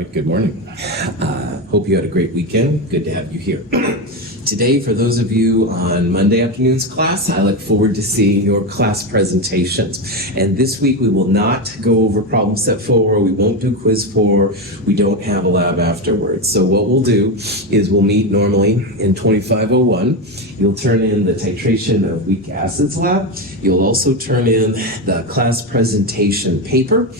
right, good morning. Hope you had a great weekend. Good to have you here. Today, for those of you on Monday afternoon's class, I look forward to seeing your class presentations. And this week, we will not go over problem set 4, we won't do quiz 4, we don't have a lab afterwards. So what we'll do is we'll meet normally in 2501. You'll turn in the titration of weak acids lab. You'll also turn in the class presentation paper,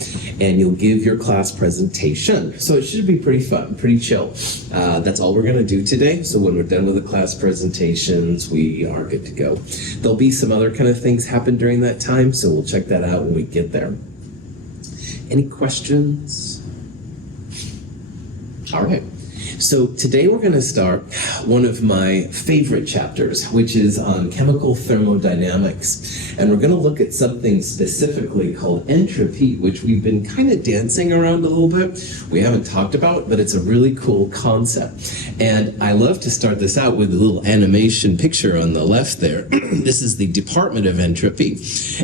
and you'll give your class presentation. So it should be pretty fun, pretty chill. That's all we're going to do today. So when we're done with the class presentations, we are good to go. There'll be some other kind of things happen during that time, so we'll check that out when we get there. Any questions? All right. So today we're going to start one of my favorite chapters, which is on chemical thermodynamics. And we're going to look at something specifically called entropy, which we've been kind of dancing around a little bit. We haven't talked about, but it's a really cool concept. And I love to start this out with a little animation picture on the left there. This is the Department of Entropy.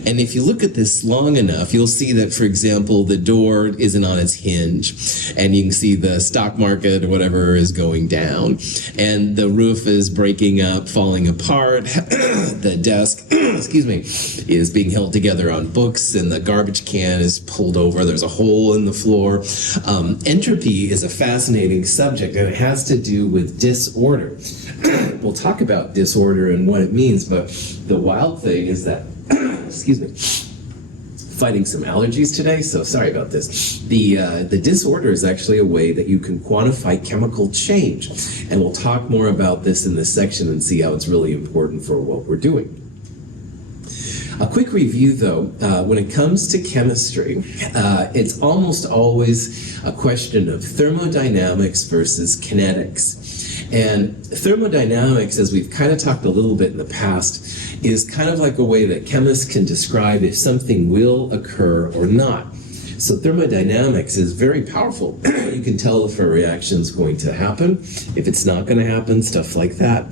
And if you look at this long enough, you'll see that, for example, the door isn't on its hinge. And you can see the stock market or whatever is going down, and the roof is breaking up, falling apart. The desk, excuse me, is being held together on books, and the garbage can is pulled over. There's a hole in the floor. Entropy is a fascinating subject, and it has to do with disorder. We'll talk about disorder and what it means, but the wild thing is that, excuse me, fighting some allergies today, so sorry about this. The disorder is actually a way that you can quantify chemical change. And we'll talk more about this in this section and see how it's really important for what we're doing. A quick review, though, when it comes to chemistry, it's almost always a question of thermodynamics versus kinetics. And thermodynamics, as we've kind of talked a little bit in the past, is kind of like a way that chemists can describe if something will occur or not. So thermodynamics is very powerful. You can tell if a reaction is going to happen, if it's not going to happen, stuff like that.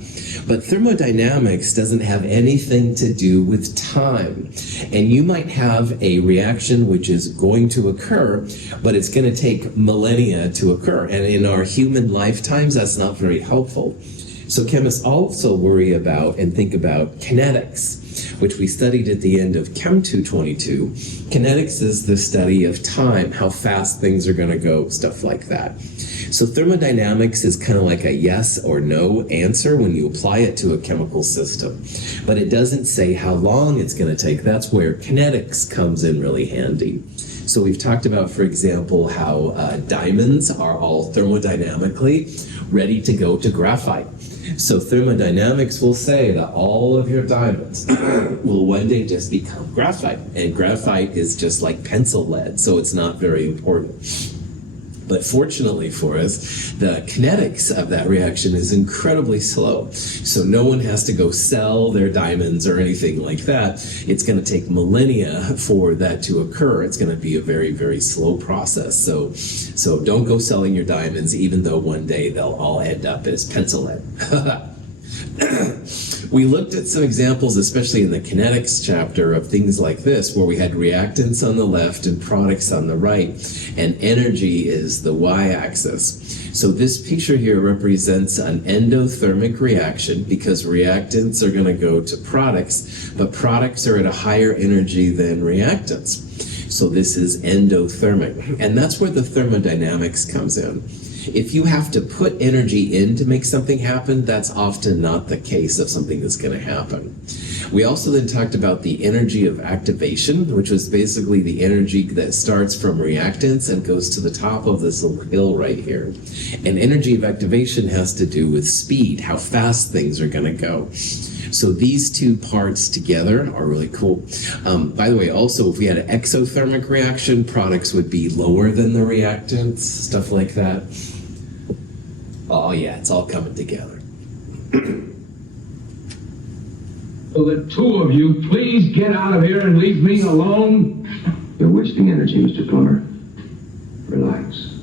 But thermodynamics doesn't have anything to do with time. And you might have a reaction which is going to occur, but it's going to take millennia to occur. And in our human lifetimes, that's not very helpful. So chemists also worry about and think about kinetics, which we studied at the end of Chem 222. Kinetics is the study of time, how fast things are going to go, stuff like that. So thermodynamics is kind of like a yes or no answer when you apply it to a chemical system. But it doesn't say how long it's going to take. That's where kinetics comes in really handy. So we've talked about, for example, how diamonds are all thermodynamically ready to go to graphite. So thermodynamics will say that all of your diamonds will one day just become graphite. And graphite is just like pencil lead, so it's not very important. But fortunately for us, the kinetics of that reaction is incredibly slow. So no one has to go sell their diamonds or anything like that. It's going to take millennia for that to occur. It's going to be a very, very slow process. So don't go selling your diamonds, even though one day they'll all end up as pencil lead. We looked at some examples, especially in the kinetics chapter, of things like this, where we had reactants on the left and products on the right, and energy is the y-axis. So this picture here represents an endothermic reaction because reactants are going to go to products, but products are at a higher energy than reactants. So this is endothermic, and that's where the thermodynamics comes in. If you have to put energy in to make something happen, that's often not the case of something that's going to happen. We also then talked about the energy of activation, which was basically the energy that starts from reactants and goes to the top of this little hill right here. And energy of activation has to do with speed, how fast things are going to go. So these two parts together are really cool. By the way, also, if we had an exothermic reaction, products would be lower than the reactants, stuff like that. Oh yeah, it's all coming together. Will the two of you please get out of here and leave me alone? You're wasting energy, Mr. Plummer. Relax.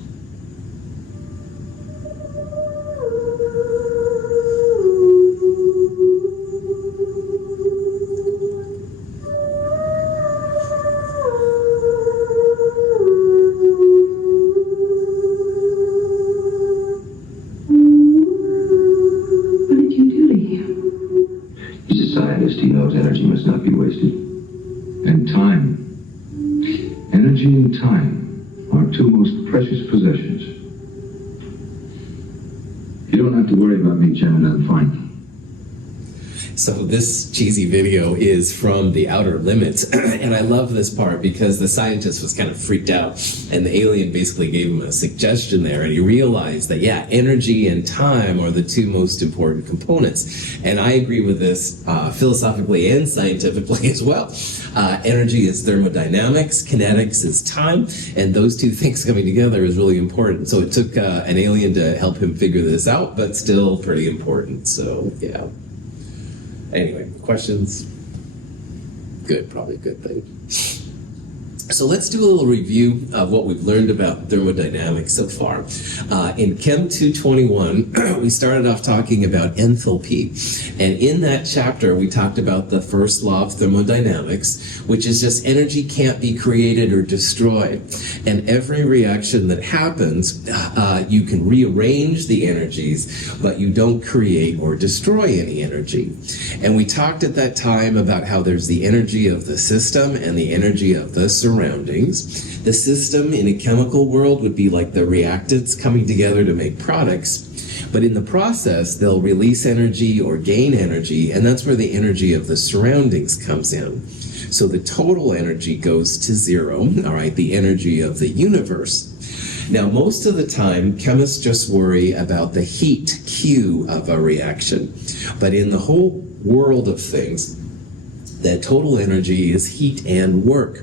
energy must not be wasted. And time. Energy and time, our two most precious possessions. You don't have to worry about me, Janet, I'm fine. So this cheesy video is from The Outer Limits, and I love this part because the scientist was kind of freaked out, and the alien basically gave him a suggestion there, and he realized that, yeah, energy and time are the two most important components. And I agree with this philosophically and scientifically as well. Energy is thermodynamics, kinetics is time, and those two things coming together is really important. So it took an alien to help him figure this out, but still pretty important. So, yeah. Anyway, questions? Good, probably a good thing. So let's do a little review of what we've learned about thermodynamics so far. In Chem 221, we started off talking about enthalpy. And in that chapter, we talked about the first law of thermodynamics, which is just energy can't be created or destroyed. And every reaction that happens, you can rearrange the energies, but you don't create or destroy any energy. And we talked at that time about how there's the energy of the system and the energy of the surroundings. The system in a chemical world would be like the reactants coming together to make products, but in the process they'll release energy or gain energy, and that's where the energy of the surroundings comes in. So the total energy goes to zero, all right, the energy of the universe. Now, most of the time, chemists just worry about the heat Q of a reaction, but in the whole world of things, that total energy is heat and work.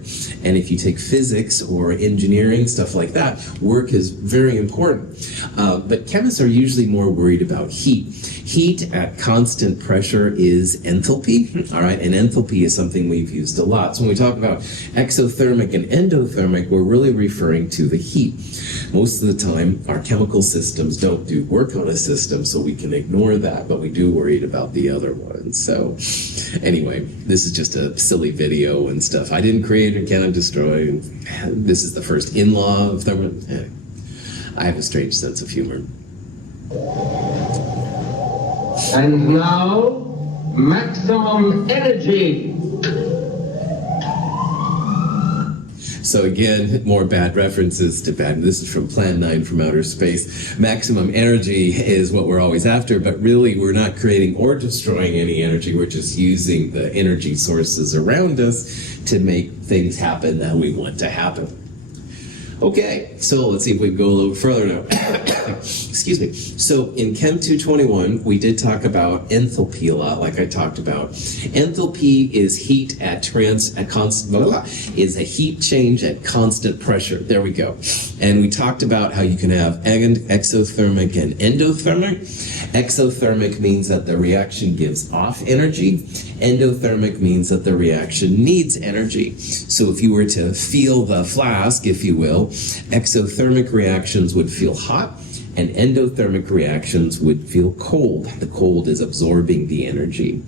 And if you take physics or engineering, stuff like that, work is very important. But chemists are usually more worried about heat. Heat at constant pressure is enthalpy, all right? And enthalpy is something we've used a lot. So when we talk about exothermic and endothermic, we're really referring to the heat. Most of the time, our chemical systems don't do work on a system, so we can ignore that, but we do worry about the other ones. So anyway, this is just a silly video and stuff. I didn't create and cannot destroy. This is the first in-law of thermodynamics. I have a strange sense of humor. And now, maximum energy. So again, more bad references to bad. This is from Plan 9 from Outer Space. Maximum energy is what we're always after, but really we're not creating or destroying any energy. We're just using the energy sources around us to make things happen that we want to happen. Okay, so let's see if we can go a little further now. Excuse me. So in Chem 221, we did talk about enthalpy a lot, like I talked about. Enthalpy is heat at is a heat change at constant pressure. There we go. And we talked about how you can have exothermic and endothermic. Exothermic means that the reaction gives off energy. Endothermic means that the reaction needs energy. So if you were to feel the flask, if you will, exothermic reactions would feel hot, and endothermic reactions would feel cold. The cold is absorbing the energy.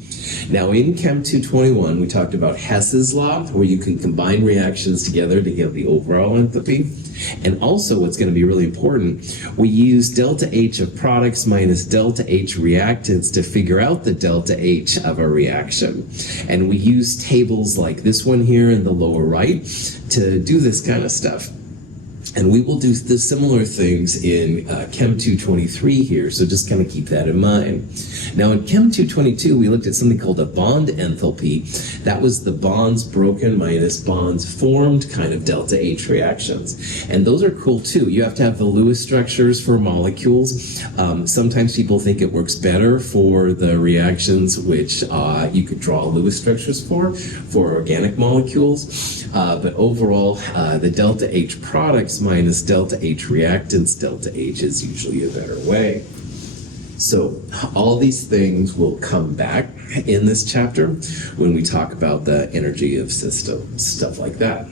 Now in Chem 221, we talked about Hess's law, where you can combine reactions together to get the overall enthalpy. And also, what's going to be really important, we use delta H of products minus delta H reactants to figure out the delta H of a reaction. And we use tables like this one here in the lower right to do this kind of stuff. And we will do the similar things in Chem 223 here, so just kind of keep that in mind. Now in Chem 222, we looked at something called a bond enthalpy. That was the bonds broken minus bonds formed kind of delta H reactions. And those are cool too. You have to have the Lewis structures for molecules. Sometimes people think it works better for the reactions which you could draw Lewis structures for organic molecules. But overall, the delta H products minus delta H reactants, delta H is usually a better way. So all these things will come back in this chapter when we talk about the energy of systems, stuff like that.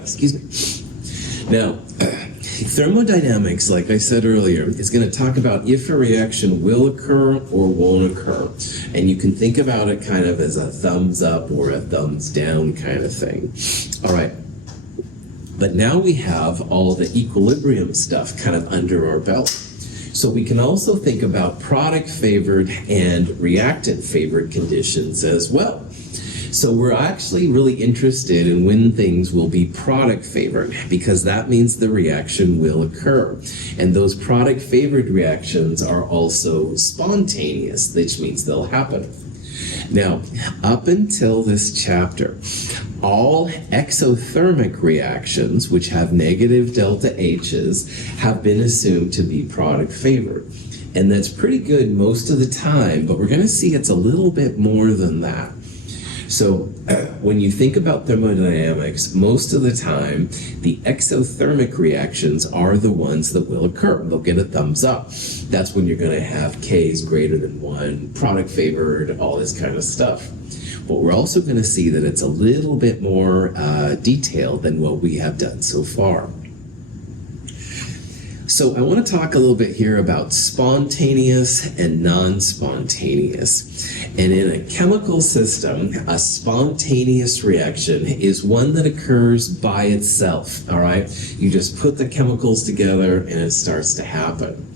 Excuse me. Now, thermodynamics, like I said earlier, is going to talk about if a reaction will occur or won't occur. And you can think about it kind of as a thumbs up or a thumbs down kind of thing. All right. But now we have all the equilibrium stuff kind of under our belt. So we can also think about product-favored and reactant-favored conditions as well. So we're actually really interested in when things will be product-favored, because that means the reaction will occur. And those product-favored reactions are also spontaneous, which means they'll happen. Now, up until this chapter, all exothermic reactions, which have negative delta H's, have been assumed to be product-favored. And that's pretty good most of the time, but we're going to see it's a little bit more than that. So when you think about thermodynamics, most of the time, the exothermic reactions are the ones that will occur. They'll get a thumbs up. That's when you're going to have K's greater than 1, product favored, all this kind of stuff. But we're also going to see that it's a little bit more detailed than what we have done so far. So I want to talk a little bit here about spontaneous and non-spontaneous. And in a chemical system, a spontaneous reaction is one that occurs by itself, all right? You just put the chemicals together and it starts to happen.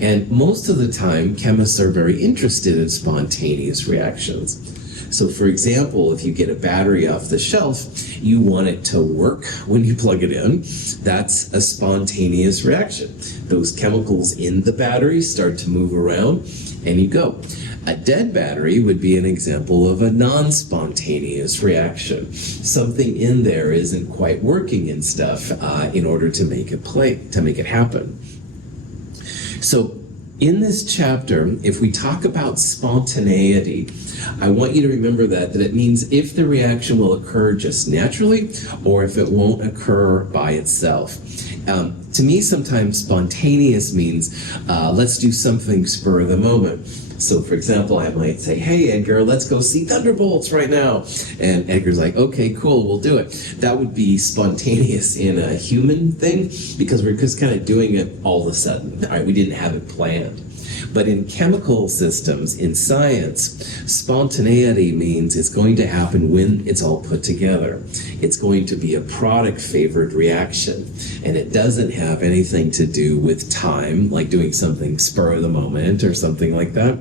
And most of the time, chemists are very interested in spontaneous reactions. So for example, if you get a battery off the shelf, you want it to work when you plug it in. That's a spontaneous reaction. Those chemicals in the battery start to move around and you go. A dead battery would be an example of a non-spontaneous reaction. Something in there isn't quite working and stuff in order to make it happen. So in this chapter, if we talk about spontaneity, I want you to remember that it means if the reaction will occur just naturally or if it won't occur by itself. To me, sometimes spontaneous means let's do something spur of the moment. So, for example, I might say, hey, Edgar, let's go see Thunderbolts right now. And Edgar's like, okay, cool, we'll do it. That would be spontaneous in a human thing because we're just kind of doing it all of a sudden. All right, we didn't have it planned. But in chemical systems, in science, spontaneity means it's going to happen when it's all put together. It's going to be a product-favored reaction. And it doesn't have anything to do with time, like doing something spur of the moment or something like that.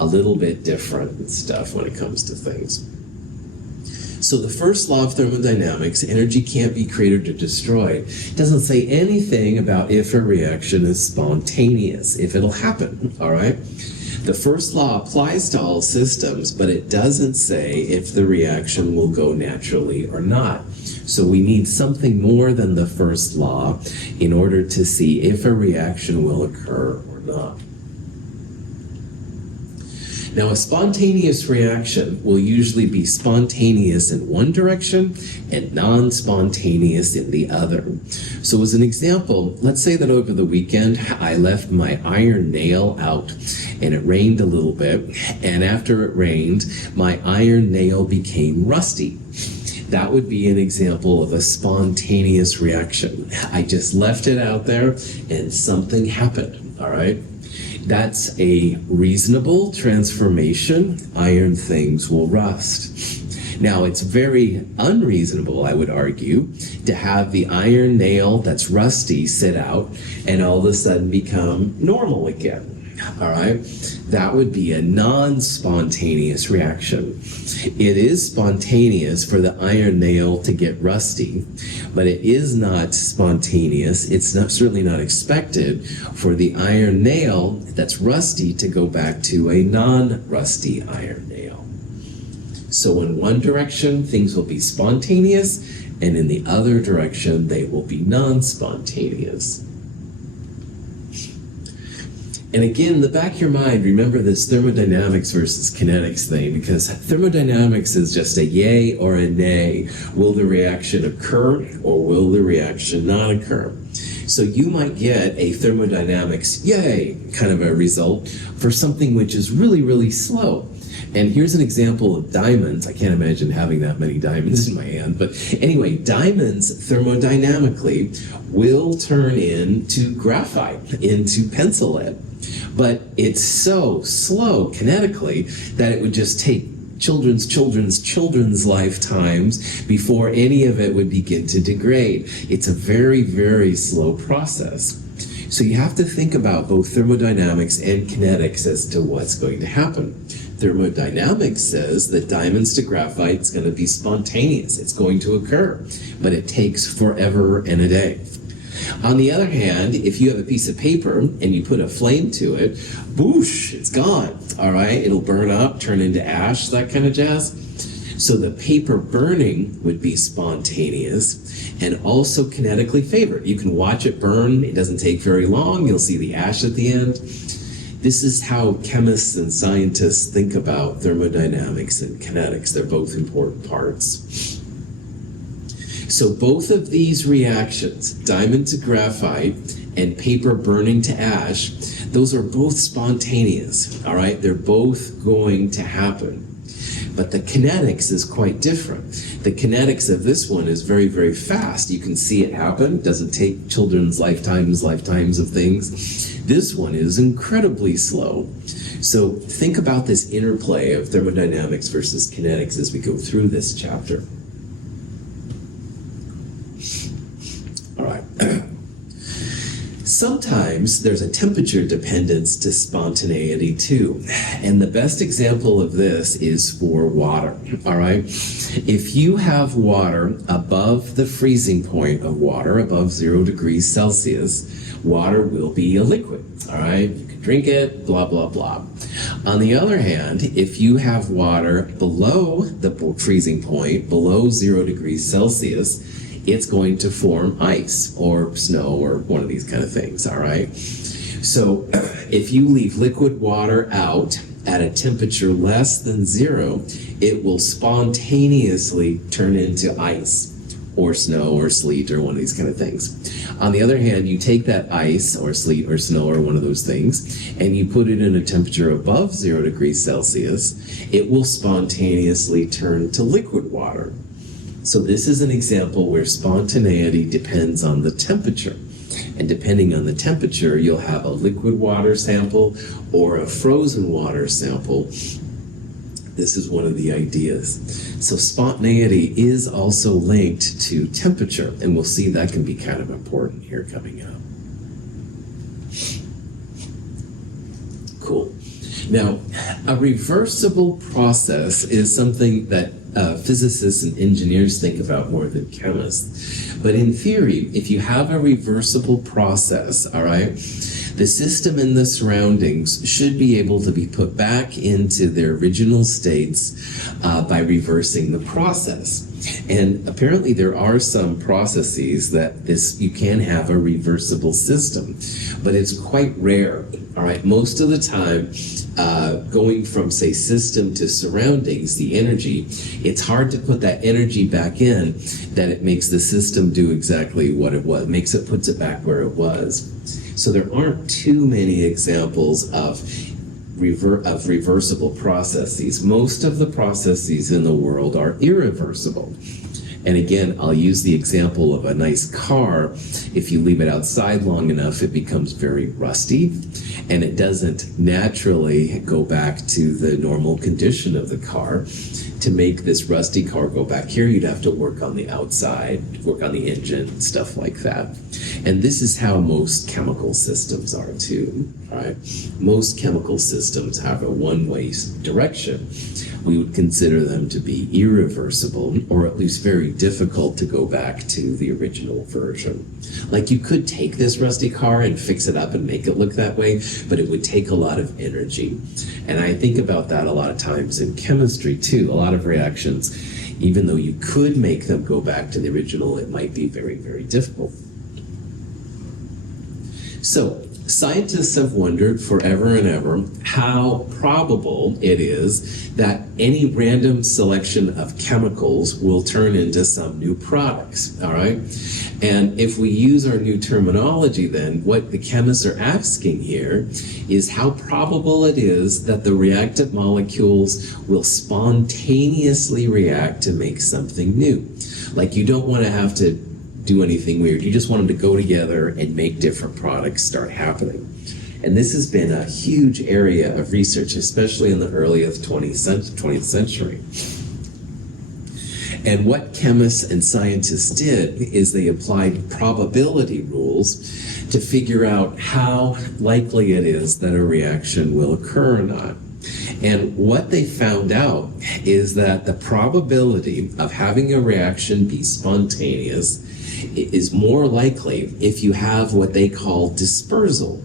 A little bit different stuff when it comes to things. So the first law of thermodynamics, energy can't be created or destroyed, doesn't say anything about if a reaction is spontaneous, if it'll happen, all right? The first law applies to all systems, but it doesn't say if the reaction will go naturally or not. So we need something more than the first law in order to see if a reaction will occur or not. Now, a spontaneous reaction will usually be spontaneous in one direction and non-spontaneous in the other. So as an example, let's say that over the weekend, I left my iron nail out and it rained a little bit. And after it rained, my iron nail became rusty. That would be an example of a spontaneous reaction. I just left it out there and something happened, all right? That's a reasonable transformation. Iron things will rust. Now, it's very unreasonable, I would argue, to have the iron nail that's rusty sit out and all of a sudden become normal again. All right? That would be a non-spontaneous reaction. It is spontaneous for the iron nail to get rusty, but it is not spontaneous. It's certainly not expected for the iron nail that's rusty to go back to a non-rusty iron nail. So in one direction, things will be spontaneous, and in the other direction, they will be non-spontaneous. And again, in the back of your mind, remember this thermodynamics versus kinetics thing, because thermodynamics is just a yay or a nay. Will the reaction occur or will the reaction not occur? So you might get a thermodynamics yay kind of a result for something which is really, really slow. And here's an example of diamonds. I can't imagine having that many diamonds in my hand. But anyway, diamonds thermodynamically will turn into graphite, into pencil lead. But it's so slow kinetically that it would just take children's lifetimes before any of it would begin to degrade. It's a very, very slow process. So you have to think about both thermodynamics and kinetics as to what's going to happen. Thermodynamics says that diamonds to graphite is going to be spontaneous. It's going to occur, but it takes forever and a day. On the other hand, if you have a piece of paper and you put a flame to it, boosh, it's gone. All right, it'll burn up, turn into ash, that kind of jazz. So the paper burning would be spontaneous and also kinetically favored. You can watch it burn. It doesn't take very long. You'll see the ash at the end. This is how chemists and scientists think about thermodynamics and kinetics. They're both important parts. So both of these reactions, diamond to graphite and paper burning to ash, those are both spontaneous, all right? They're both going to happen. But the kinetics is quite different. The kinetics of this one is very, very fast. You can see it happen. It doesn't take children's lifetimes of things. This one is incredibly slow. So think about this interplay of thermodynamics versus kinetics as we go through this chapter. All right. Sometimes there's a temperature dependence to spontaneity too. And the best example of this is for water, all right? If you have water above the freezing point of water, above 0 degrees Celsius, water will be a liquid, all right? You can drink it, blah, blah, blah. On the other hand, if you have water below the freezing point, below 0 degrees Celsius, it's going to form ice or snow or one of these kind of things, all right? So if you leave liquid water out at a temperature less than 0, it will spontaneously turn into ice or snow or sleet or one of these kind of things. On the other hand, you take that ice or sleet or snow or one of those things and you put it in a temperature above 0 degrees Celsius, it will spontaneously turn to liquid water. So this is an example where spontaneity depends on the temperature. And depending on the temperature, you'll have a liquid water sample or a frozen water sample. This is one of the ideas. So spontaneity is also linked to temperature, and we'll see that can be kind of important here coming up. Cool. Now, a reversible process is something that physicists and engineers think about more than chemists. But in theory, if you have a reversible process, all right, the system and the surroundings should be able to be put back into their original states by reversing the process. And apparently there are some processes that you can have a reversible system, but it's quite rare. All right, most of the time, going from, say, system to surroundings, the energy, it's hard to put that energy back in that it makes the system do exactly what it was, puts it back where it was. So there aren't too many examples of reversible processes. Most of the processes in the world are irreversible. And again, I'll use the example of a nice car. If you leave it outside long enough, it becomes very rusty, and it doesn't naturally go back to the normal condition of the car. To make this rusty car go back here, you'd have to work on the outside, work on the engine, stuff like that. And this is how most chemical systems are too, right? Most chemical systems have a one-way direction. We would consider them to be irreversible, or at least very difficult to go back to the original version. Like, you could take this rusty car and fix it up and make it look that way, but it would take a lot of energy. And I think about that a lot of times in chemistry too. A lot of reactions, even though you could make them go back to the original, it might be very, very difficult. So, scientists have wondered forever and ever how probable it is that any random selection of chemicals will turn into some new products, all right? And if we use our new terminology then, what the chemists are asking here is how probable it is that the reactant molecules will spontaneously react to make something new. Like, you don't want to have to do anything weird. You just want them to go together and make different products start happening. And this has been a huge area of research, especially in the early 20th century. And what chemists and scientists did is they applied probability rules to figure out how likely it is that a reaction will occur or not. And what they found out is that the probability of having a reaction be spontaneous is more likely if you have what they call dispersal.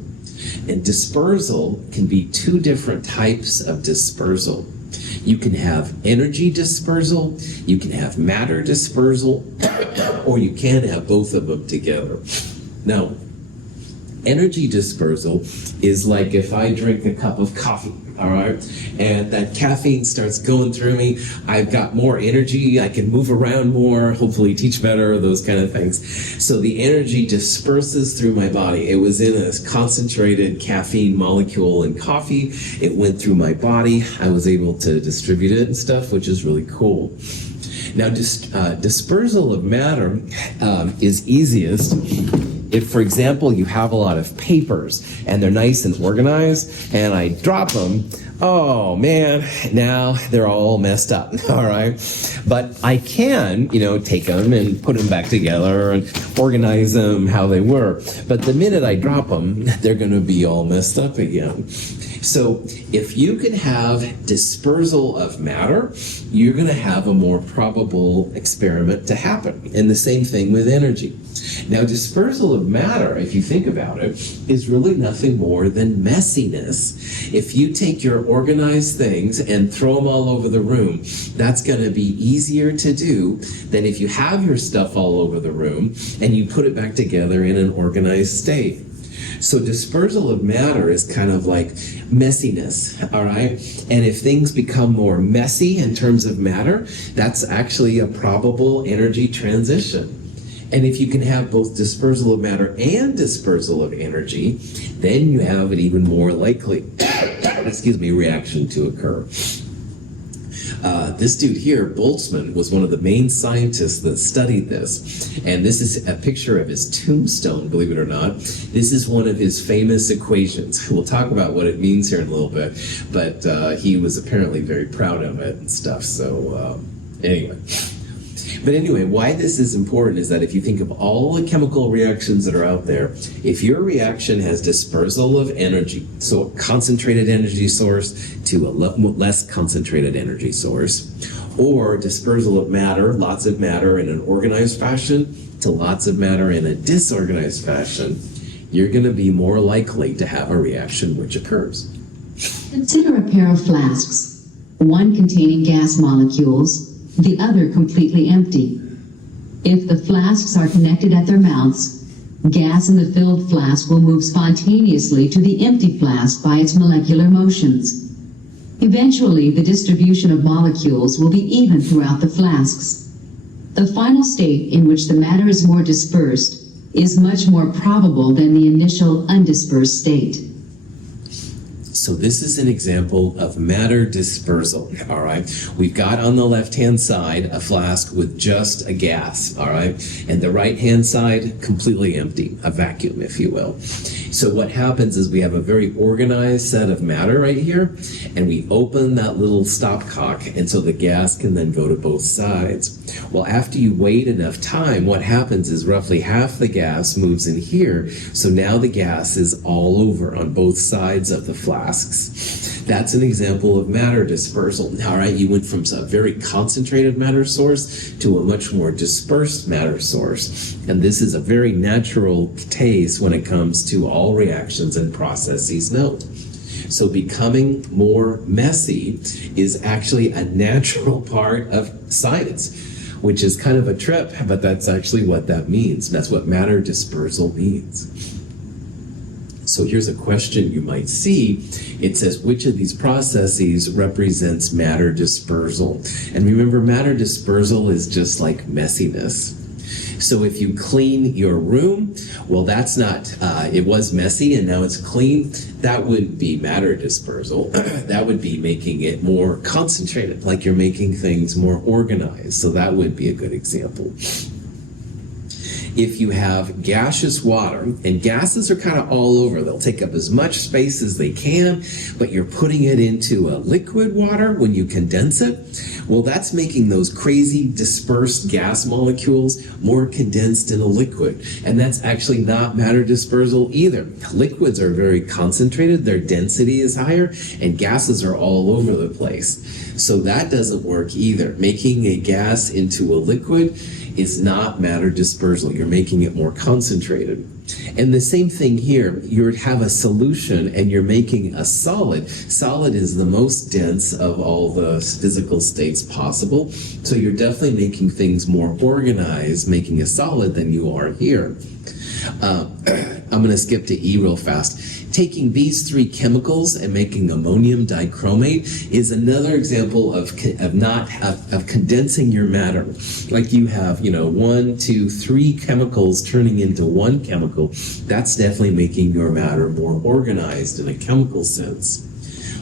And dispersal can be two different types of dispersal. You can have energy dispersal, you can have matter dispersal, or you can have both of them together. Now, energy dispersal is like if I drink a cup of coffee, all right, and that caffeine starts going through me, I've got more energy, I can move around more, hopefully teach better, those kind of things. So the energy disperses through my body. It was in a concentrated caffeine molecule in coffee. It went through my body. I was able to distribute it and stuff, which is really cool. Now, dispersal of matter is easiest if, for example, you have a lot of papers and they're nice and organized and I drop them, oh man, now they're all messed up, all right? But I can, take them and put them back together and organize them how they were. But the minute I drop them, they're going to be all messed up again. So if you can have dispersal of matter, you're going to have a more probable experiment to happen. And the same thing with energy. Now, dispersal of matter, if you think about it, is really nothing more than messiness. If you take your organized things and throw them all over the room, that's going to be easier to do than if you have your stuff all over the room and you put it back together in an organized state. So dispersal of matter is kind of like messiness, all right? And if things become more messy in terms of matter, that's actually a probable energy transition. And if you can have both dispersal of matter and dispersal of energy, then you have an even more likely, reaction to occur. This dude here, Boltzmann, was one of the main scientists that studied this. And this is a picture of his tombstone, believe it or not. This is one of his famous equations. We'll talk about what it means here in a little bit. But he was apparently very proud of it and stuff. So anyway. But anyway, why this is important is that if you think of all the chemical reactions that are out there, if your reaction has dispersal of energy, so a concentrated energy source to a less concentrated energy source, or dispersal of matter, lots of matter in an organized fashion, to lots of matter in a disorganized fashion, you're going to be more likely to have a reaction which occurs. Consider a pair of flasks, one containing gas molecules, the other completely empty. If the flasks are connected at their mouths, gas in the filled flask will move spontaneously to the empty flask by its molecular motions. Eventually, the distribution of molecules will be even throughout the flasks. The final state in which the matter is more dispersed is much more probable than the initial undispersed state. So this is an example of matter dispersal, all right? We've got on the left-hand side a flask with just a gas, all right? And the right-hand side, completely empty, a vacuum, if you will. So what happens is we have a very organized set of matter right here, and we open that little stopcock, and so the gas can then go to both sides. Well, after you wait enough time, what happens is roughly half the gas moves in here, so now the gas is all over on both sides of the flask. That's an example of matter dispersal. All right, you went from a very concentrated matter source to a much more dispersed matter source. And this is a very natural case when it comes to all reactions and processes known. So becoming more messy is actually a natural part of science, which is kind of a trip, but that's actually what that means. That's what matter dispersal means. So here's a question you might see. It says, which of these processes represents matter dispersal? And remember, matter dispersal is just like messiness. So if you clean your room, well, that's not, it was messy and now it's clean. That would be matter dispersal. That would be making it more concentrated, like you're making things more organized. So that would be a good example. if you have gaseous water, and gases are kind of all over, they'll take up as much space as they can, but you're putting it into a liquid water when you condense it, well, that's making those crazy dispersed gas molecules more condensed in a liquid. And that's actually not matter dispersal either. Liquids are very concentrated, their density is higher, and gases are all over the place. So that doesn't work either. Making a gas into a liquid is not matter dispersal. You're making it more concentrated. And the same thing here, you have a solution and you're making a solid. Solid is the most dense of all the physical states possible. So you're definitely making things more organized, making a solid than you are here. I'm going to skip to E real fast. Taking these three chemicals and making ammonium dichromate is another example of condensing your matter. Like you have, 1, 2, 3 chemicals turning into one chemical. That's definitely making your matter more organized in a chemical sense.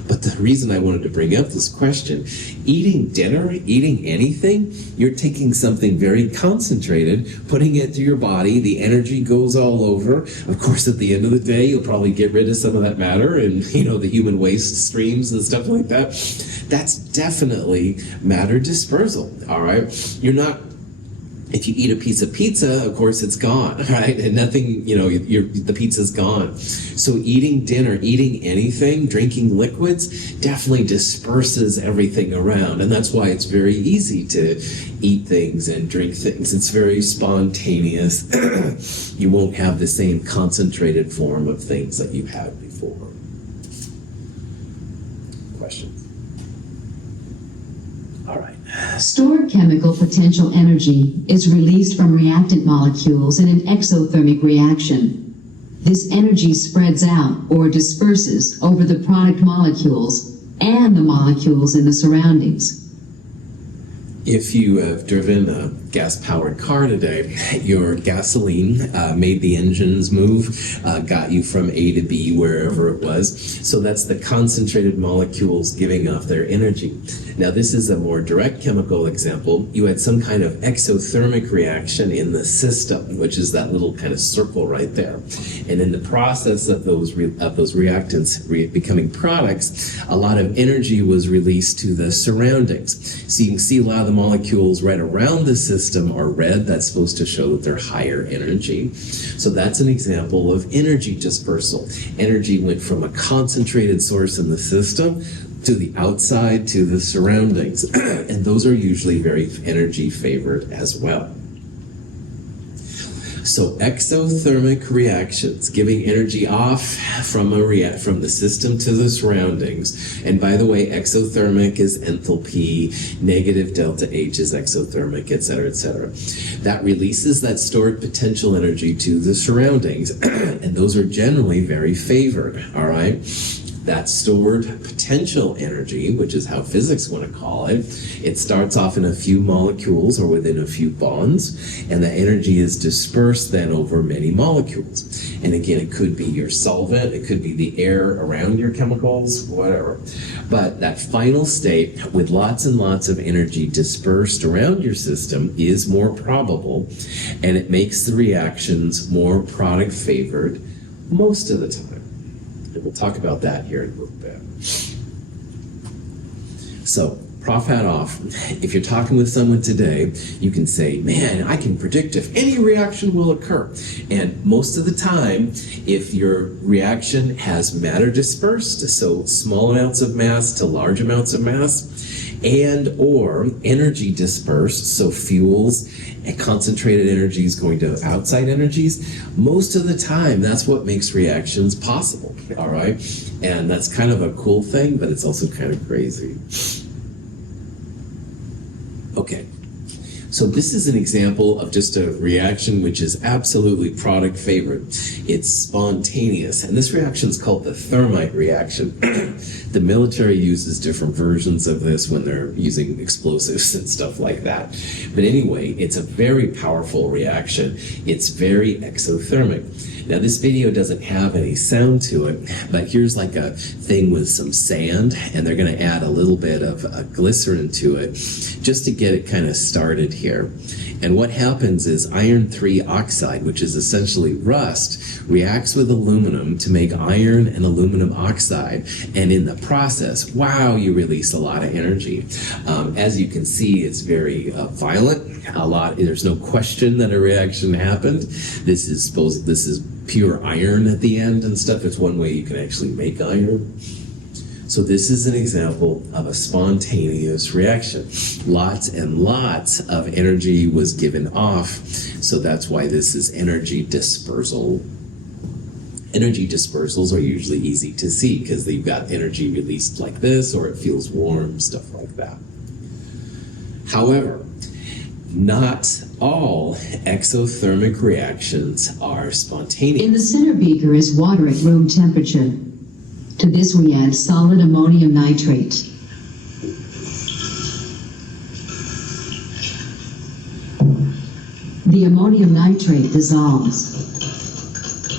But the reason I wanted to bring up this question, eating dinner, eating anything, you're taking something very concentrated, putting it through your body, the energy goes all over. Of course, at the end of the day, you'll probably get rid of some of that matter and, the human waste streams and stuff like that. That's definitely matter dispersal, all right? If you eat a piece of pizza, of course it's gone, right? And nothing, the pizza's gone. So eating dinner, eating anything, drinking liquids definitely disperses everything around. And that's why it's very easy to eat things and drink things. It's very spontaneous. You won't have the same concentrated form of things that you've had before. Questions? All right. Stored chemical potential energy is released from reactant molecules in an exothermic reaction. This energy spreads out or disperses over the product molecules and the molecules in the surroundings. If you have driven a gas-powered car today, your gasoline made the engines move, got you from A to B, wherever it was. So that's the concentrated molecules giving off their energy. Now, this is a more direct chemical example. You had some kind of exothermic reaction in the system, which is that little kind of circle right there. And in the process of those reactants becoming products, a lot of energy was released to the surroundings. So you can see a lot of the molecules right around the system are red. That's supposed to show that they're higher energy. So that's an example of energy dispersal. Energy went from a concentrated source in the system to the outside, to the surroundings. And those are usually very energy favored as well. So exothermic reactions, giving energy off from the system to the surroundings. And by the way, exothermic is enthalpy, negative delta H is exothermic, etc., etc. That releases that stored potential energy to the surroundings. And those are generally very favored, all right? That stored potential energy, which is how physics want to call it, it starts off in a few molecules or within a few bonds, and the energy is dispersed then over many molecules. And again, it could be your solvent, it could be the air around your chemicals, whatever. But that final state with lots and lots of energy dispersed around your system is more probable, and it makes the reactions more product favored most of the time. And we'll talk about that here in a little bit. So, prof hat off. If you're talking with someone today, you can say, man, I can predict if any reaction will occur. And most of the time, if your reaction has matter dispersed, so small amounts of mass to large amounts of mass, and or energy dispersed, so fuels and concentrated energies going to outside energies, most of the time that's what makes reactions possible, all right? And that's kind of a cool thing, but it's also kind of crazy. Okay, so this is an example of just a reaction which is absolutely product favored. It's spontaneous, and this reaction is called the thermite reaction. The military uses different versions of this when they're using explosives and stuff like that. But anyway, it's a very powerful reaction. It's very exothermic. Now this video doesn't have any sound to it, but here's like a thing with some sand, and they're going to add a little bit of glycerin to it just to get it kind of started here. And what happens is iron 3 oxide, which is essentially rust, reacts with aluminum to make iron and aluminum oxide. And in the process, wow, you release a lot of energy. As you can see, it's very violent. There's no question that a reaction happened. This is pure iron at the end and stuff. It's one way you can actually make iron. So this is an example of a spontaneous reaction. Lots and lots of energy was given off, so that's why this is energy dispersal. Energy dispersals are usually easy to see because they've got energy released like this, or it feels warm, stuff like that. However, not all exothermic reactions are spontaneous. In the center beaker is water at room temperature. To this we add solid ammonium nitrate. The ammonium nitrate dissolves.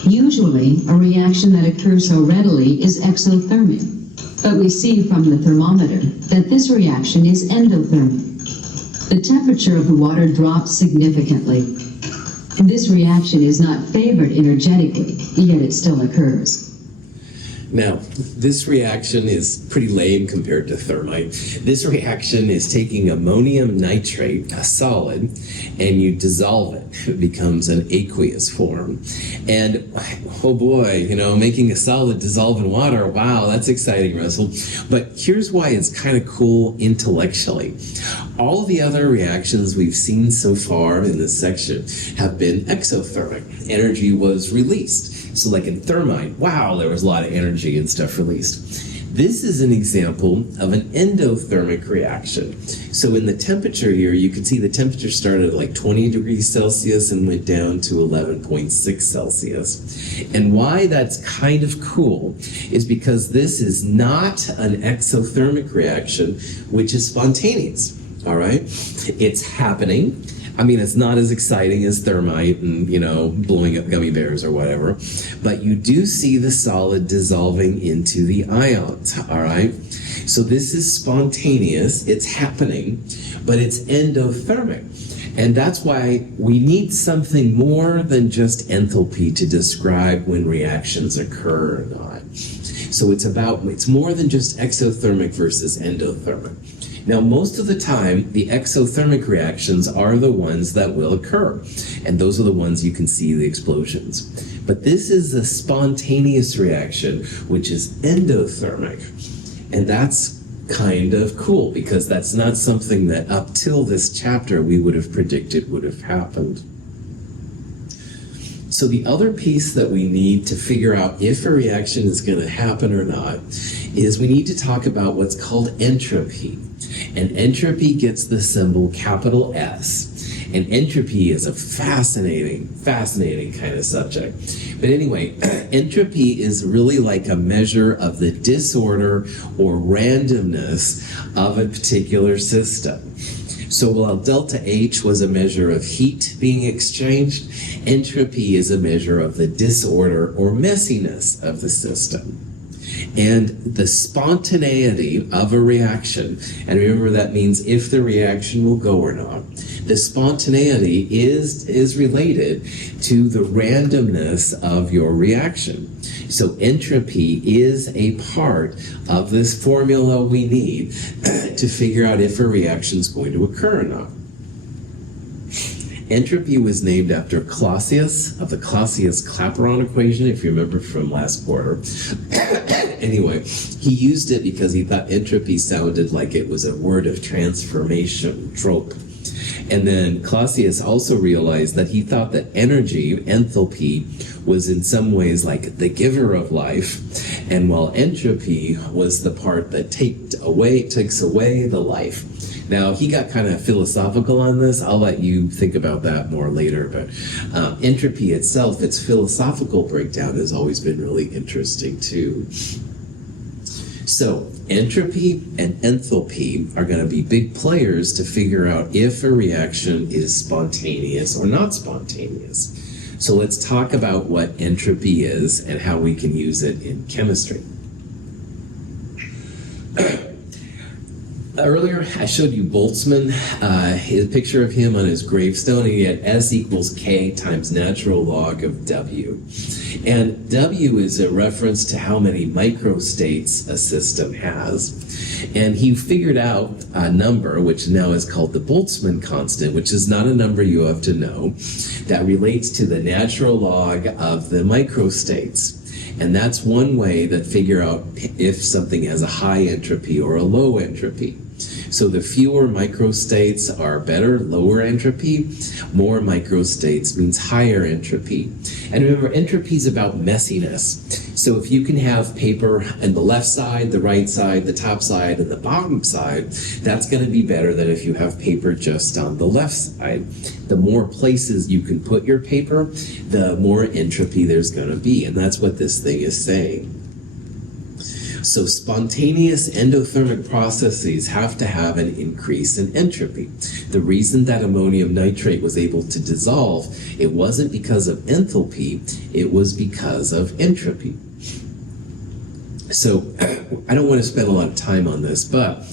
Usually, a reaction that occurs so readily is exothermic, but we see from the thermometer that this reaction is endothermic. The temperature of the water drops significantly. This reaction is not favored energetically, yet it still occurs. Now, this reaction is pretty lame compared to thermite. This reaction is taking ammonium nitrate, a solid, and you dissolve it. It becomes an aqueous form. And, oh boy, making a solid dissolve in water, wow, that's exciting, Russell. But here's why it's kind of cool intellectually. All of the other reactions we've seen so far in this section have been exothermic. Energy was released. So like in thermite, wow, there was a lot of energy and stuff released. This is an example of an endothermic reaction. So in the temperature here, you can see the temperature started at like 20 degrees Celsius and went down to 11.6 Celsius. And why that's kind of cool is because this is not an exothermic reaction, which is spontaneous, all right? It's happening. I mean, it's not as exciting as thermite and, blowing up gummy bears or whatever, but you do see the solid dissolving into the ions, all right? So this is spontaneous, it's happening, but it's endothermic. And that's why we need something more than just enthalpy to describe when reactions occur or not. So it's more than just exothermic versus endothermic. Now, most of the time, the exothermic reactions are the ones that will occur, and those are the ones you can see the explosions. But this is a spontaneous reaction, which is endothermic, and that's kind of cool because that's not something that up till this chapter we would have predicted would have happened. So the other piece that we need to figure out if a reaction is going to happen or not is we need to talk about what's called entropy. And entropy gets the symbol capital S. And entropy is a fascinating kind of subject. But anyway, entropy is really like a measure of the disorder or randomness of a particular system. So while delta H was a measure of heat being exchanged, entropy is a measure of the disorder or messiness of the system. And the spontaneity of a reaction, and remember that means if the reaction will go or not, the spontaneity is related to the randomness of your reaction. So entropy is a part of this formula we need to figure out if a reaction is going to occur or not. Entropy was named after Clausius of the Clausius-Clapeyron equation, if you remember from last quarter. Anyway, he used it because he thought entropy sounded like it was a word of transformation, trope. And then Clausius also realized that he thought that energy, enthalpy, was in some ways like the giver of life, and while entropy was the part that takes away the life. Now, he got kind of philosophical on this. I'll let you think about that more later. But entropy itself, its philosophical breakdown has always been really interesting too. So entropy and enthalpy are going to be big players to figure out if a reaction is spontaneous or not spontaneous. So let's talk about what entropy is and how we can use it in chemistry. Earlier, I showed you Boltzmann, a picture of him on his gravestone. He had S equals K times natural log of W. And W is a reference to how many microstates a system has. And he figured out a number, which now is called the Boltzmann constant, which is not a number you have to know, that relates to the natural log of the microstates. And that's one way that figure out if something has a high entropy or a low entropy. So the fewer microstates are better, lower entropy. More microstates means higher entropy. And remember, entropy is about messiness. So if you can have paper on the left side, the right side, the top side, and the bottom side, that's going to be better than if you have paper just on the left side. The more places you can put your paper, the more entropy there's going to be. And that's what this thing is saying. So spontaneous endothermic processes have to have an increase in entropy. The reason that ammonium nitrate was able to dissolve, it wasn't because of enthalpy, it was because of entropy. So I don't want to spend a lot of time on this, but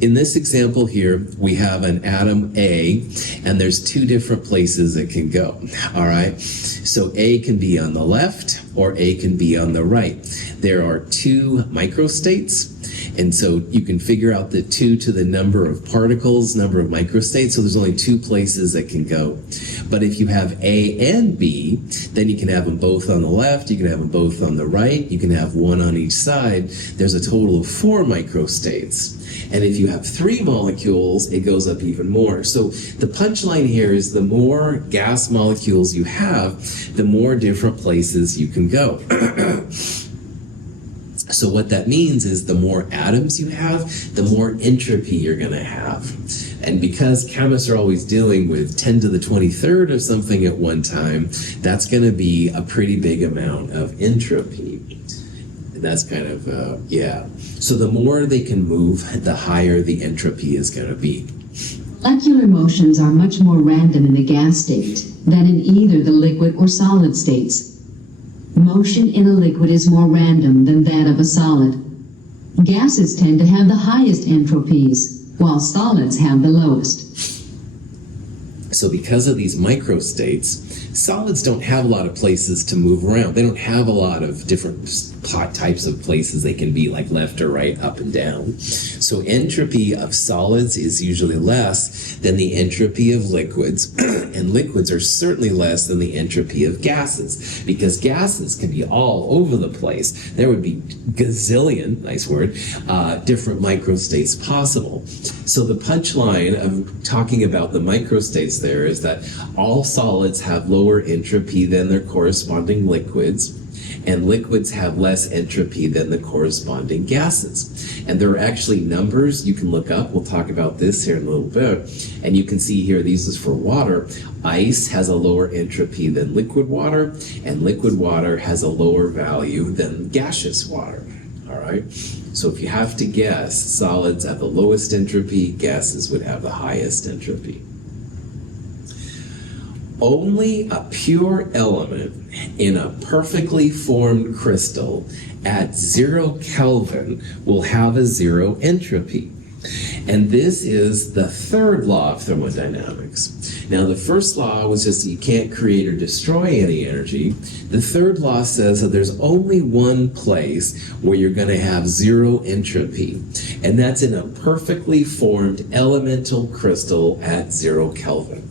in this example here, we have an atom A, and there's two different places it can go, all right? So A can be on the left, or A can be on the right. There are two microstates, and so you can figure out the 2 to the number of particles, number of microstates, so there's only two places it can go. But if you have A and B, then you can have them both on the left, you can have them both on the right, you can have one on each side. There's a total of 4 microstates. And if you have 3 molecules, it goes up even more. So the punchline here is the more gas molecules you have, the more different places you can go. So what that means is the more atoms you have, the more entropy you're going to have. And because chemists are always dealing with 10 to the 23rd of something at one time, that's going to be a pretty big amount of entropy. And that's kind of, yeah. So the more they can move, the higher the entropy is going to be. Molecular motions are much more random in the gas state than in either the liquid or solid states. Motion in a liquid is more random than that of a solid. Gases tend to have the highest entropies, while solids have the lowest. So because of these microstates, solids don't have a lot of places to move around. They don't have a lot of different types of places they can be, like left or right, up and down. So entropy of solids is usually less than the entropy of liquids, and liquids are certainly less than the entropy of gases, because gases can be all over the place. There would be gazillion, nice word, different microstates possible. So the punchline of talking about the microstates there is that all solids have lower entropy than their corresponding liquids, and liquids have less entropy than the corresponding gases. And there are actually numbers you can look up. We'll talk about this here in a little bit. And you can see here, these is for water. Ice has a lower entropy than liquid water, and liquid water has a lower value than gaseous water. All right? So if you have to guess, solids have the lowest entropy, gases would have the highest entropy. Only a pure element in a perfectly formed crystal at 0 Kelvin will have a 0 entropy. And this is the third law of thermodynamics. Now, the first law was just that you can't create or destroy any energy. The third law says that there's only one place where you're going to have 0 entropy, and that's in a perfectly formed elemental crystal at 0 Kelvin.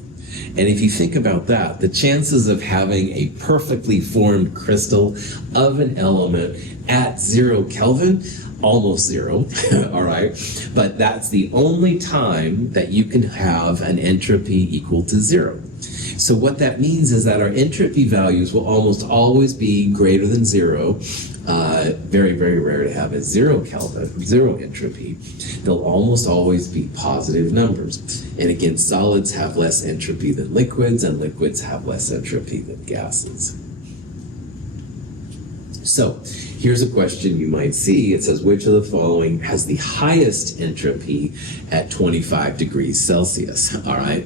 And if you think about that, the chances of having a perfectly formed crystal of an element at 0 Kelvin, almost 0, all right? But that's the only time that you can have an entropy equal to 0. So what that means is that our entropy values will almost always be greater than 0. Very, very rare to have a 0 Kelvin, 0 entropy. They'll almost always be positive numbers. And again, solids have less entropy than liquids, and liquids have less entropy than gases. So here's a question you might see. It says, which of the following has the highest entropy at 25 degrees Celsius? All right.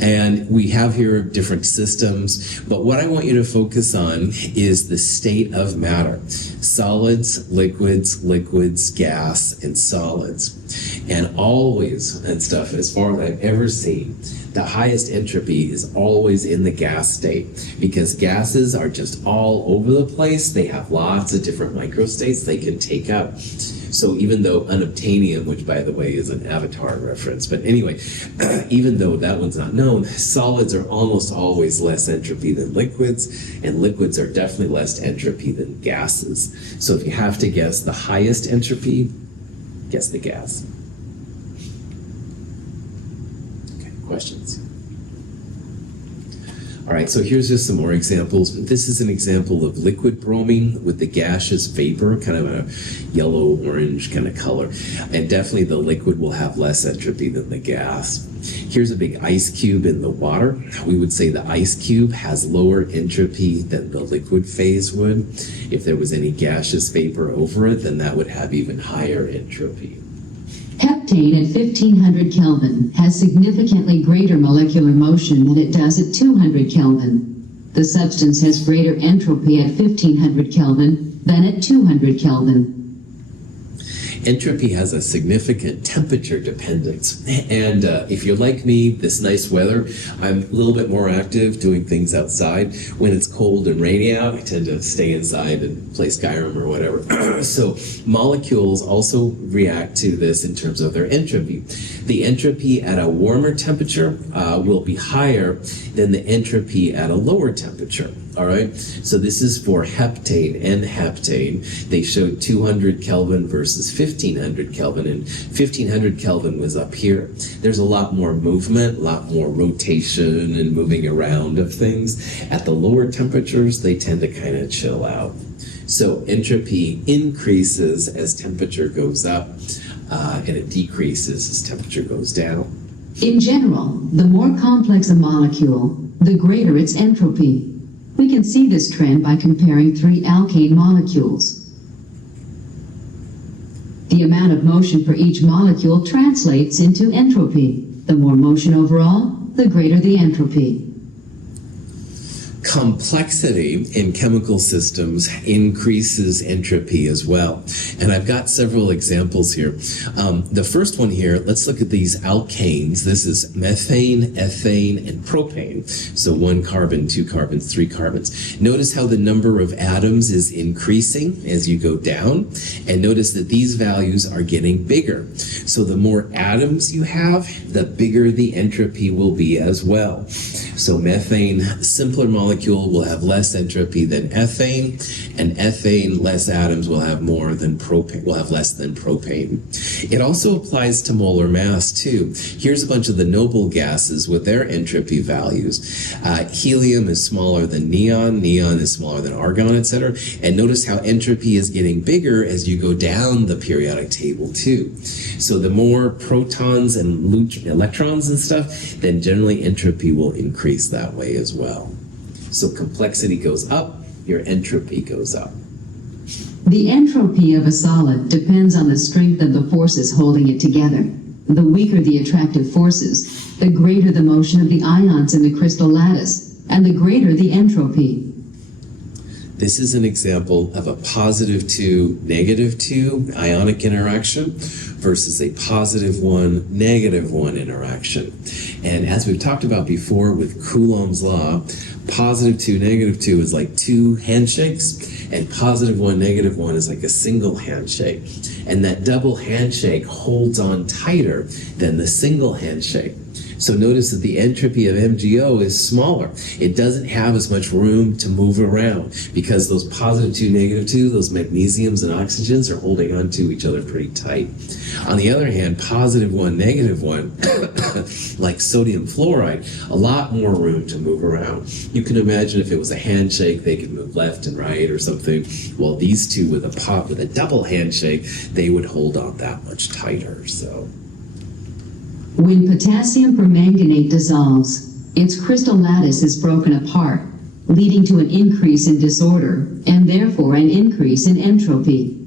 And we have here different systems, but what I want you to focus on is the state of matter. Solids, liquids, gas, and solids. And always, and stuff, as far as I've ever seen, the highest entropy is always in the gas state, because gases are just all over the place. They have lots of different microstates they can take up. So even though unobtainium, which by the way is an Avatar reference, but anyway, even though that one's not known, solids are almost always less entropy than liquids, and liquids are definitely less entropy than gases. So if you have to guess the highest entropy, guess the gas. Questions? All right, so here's just some more examples. This is an example of liquid bromine with the gaseous vapor, kind of a yellow-orange kind of color. And definitely the liquid will have less entropy than the gas. Here's a big ice cube in the water. We would say the ice cube has lower entropy than the liquid phase would. If there was any gaseous vapor over it, then that would have even higher entropy. Heptane at 1500 Kelvin has significantly greater molecular motion than it does at 200 Kelvin. The substance has greater entropy at 1500 Kelvin than at 200 Kelvin. Entropy has a significant temperature dependence. And if you're like me, this nice weather, I'm a little bit more active doing things outside. When it's cold and rainy out, I tend to stay inside and play Skyrim or whatever. So molecules also react to this in terms of their entropy. The entropy at a warmer temperature will be higher than the entropy at a lower temperature. All right, so this is for heptane and heptane. They showed 200 Kelvin versus 1500 Kelvin, and 1500 Kelvin was up here. There's a lot more movement, a lot more rotation and moving around of things. At the lower temperatures, they tend to kind of chill out. So entropy increases as temperature goes up, and it decreases as temperature goes down. In general, the more complex a molecule, the greater its entropy. We can see this trend by comparing three alkane molecules. The amount of motion for each molecule translates into entropy. The more motion overall, the greater the entropy. Complexity in chemical systems increases entropy as well. And I've got several examples here. The first one here, let's look at these alkanes. This is methane, ethane, and propane. So 1 carbon, 2 carbons, 3 carbons. Notice how the number of atoms is increasing as you go down. And notice that these values are getting bigger. So the more atoms you have, the bigger the entropy will be as well. So methane, simpler molecule, will have less entropy than ethane, and ethane, less atoms, will have more than propane, will have less than propane. It also applies to molar mass too. Here's a bunch of the noble gases with their entropy values. Helium is smaller than neon, neon is smaller than argon, etc. And notice how entropy is getting bigger as you go down the periodic table too. So the more protons and electrons and stuff, then generally entropy will increase that way as well. So complexity goes up, your entropy goes up. The entropy of a solid depends on the strength of the forces holding it together. The weaker the attractive forces, the greater the motion of the ions in the crystal lattice, and the greater the entropy. This is an example of a +2, -2 ionic interaction versus a +1, -1 interaction. And as we've talked about before with Coulomb's law, +2, -2 is like 2 handshakes, and +1, -1 is like a single handshake. And that double handshake holds on tighter than the single handshake. So notice that the entropy of MgO is smaller. It doesn't have as much room to move around because those +2, -2, those magnesiums and oxygens are holding on to each other pretty tight. On the other hand, +1, -1, like sodium fluoride, a lot more room to move around. You can imagine if it was a handshake, they could move left and right or something. Well, these two with a double handshake, they would hold on that much tighter. So. When potassium permanganate dissolves, its crystal lattice is broken apart. leading to an increase in disorder, and therefore an increase in entropy.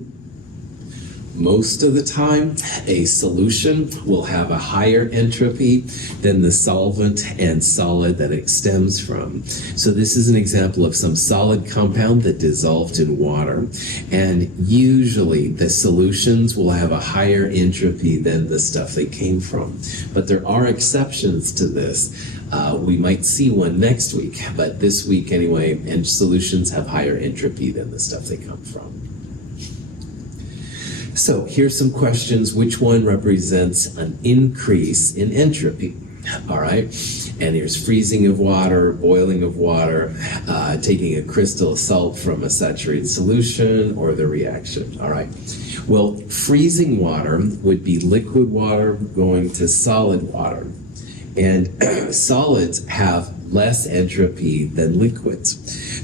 Most of the time, a solution will have a higher entropy than the solvent and solid that it stems from. So this is an example of some solid compound that dissolved in water. And usually the solutions will have a higher entropy than the stuff they came from. But there are exceptions to this. We might see one next week, but this week anyway, and solutions have higher entropy than the stuff they come from. So here's some questions. Which one represents an increase in entropy? All right. And here's freezing of water, boiling of water, taking a crystal of salt from a saturated solution, or the reaction. All right. Well, freezing water would be liquid water going to solid water. And solids have less entropy than liquids.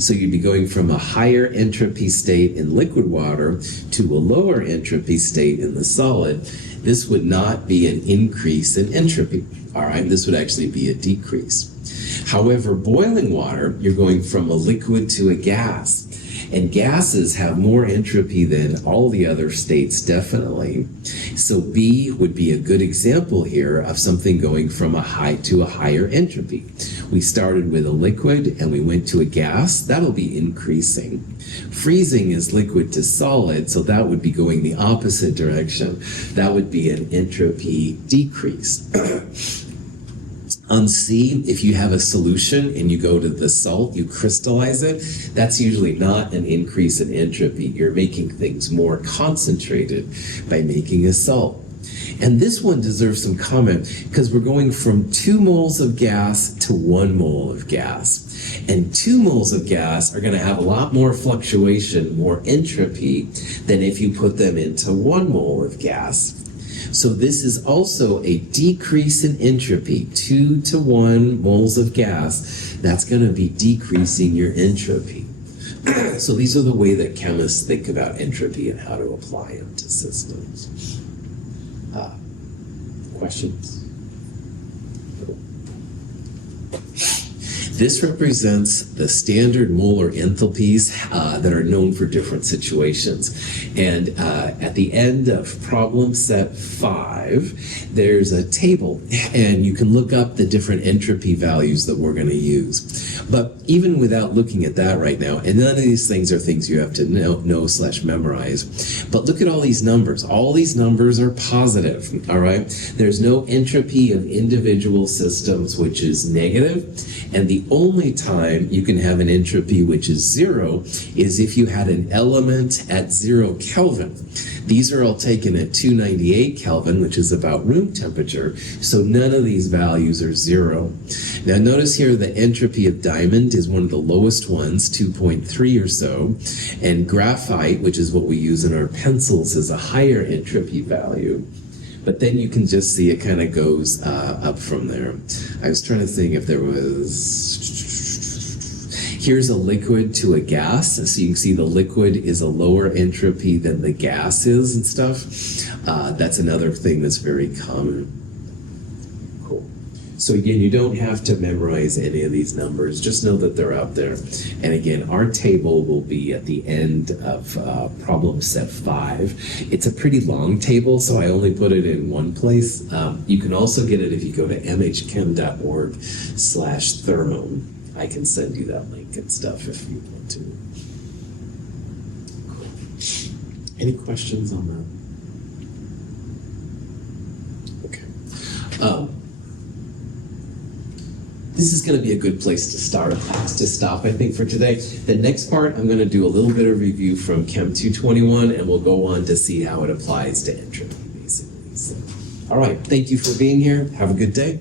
So you'd be going from a higher entropy state in liquid water to a lower entropy state in the solid. This would not be an increase in entropy. All right, this would actually be a decrease. However, boiling water, you're going from a liquid to a gas. And gases have more entropy than all the other states, definitely. So B would be a good example here of something going from a high to a higher entropy. We started with a liquid and we went to a gas. That'll be increasing. Freezing is liquid to solid, so that would be going the opposite direction. That would be an entropy decrease. On C, if you have a solution and you go to the salt, you crystallize it, that's usually not an increase in entropy. You're making things more concentrated by making a salt. And this one deserves some comment because we're going from 2 moles of gas to 1 mole of gas. And 2 moles of gas are going to have a lot more fluctuation, more entropy, than if you put them into 1 mole of gas. So this is also a decrease in entropy, 2 to 1 moles of gas. That's going to be decreasing your entropy. So these are the way that chemists think about entropy and how to apply them to systems. Questions? This represents the standard molar enthalpies that are known for different situations. And at the end of problem set 5, there's a table, and you can look up the different entropy values that we're going to use. But even without looking at that right now, and none of these things are things you have to know/memorize, but look at all these numbers. All these numbers are positive, all right? There's no entropy of individual systems which is negative, and the only time you can have an entropy which is 0 is if you had an element at 0 Kelvin. These are all taken at 298 Kelvin, which is about room temperature, so none of these values are 0. Now notice here the entropy of diamond is one of the lowest ones, 2.3 or so, and graphite, which is what we use in our pencils, is a higher entropy value. But then you can just see it kind of goes up from there. I was trying to think if there was... Here's a liquid to a gas. So you can see the liquid is a lower entropy than the gas is and stuff. That's another thing that's very common. Cool. So again, you don't have to memorize any of these numbers. Just know that they're out there. And again, our table will be at the end of problem set 5. It's a pretty long table, so I only put it in one place. You can also get it if you go to mhchem.org/thermo. I can send you that link and stuff if you want to. Cool. Any questions on that? Okay. This is going to be a good place to stop, I think, for today. The next part, I'm going to do a little bit of review from Chem 221, and we'll go on to see how it applies to entropy, basically. So, all right. Thank you for being here. Have a good day.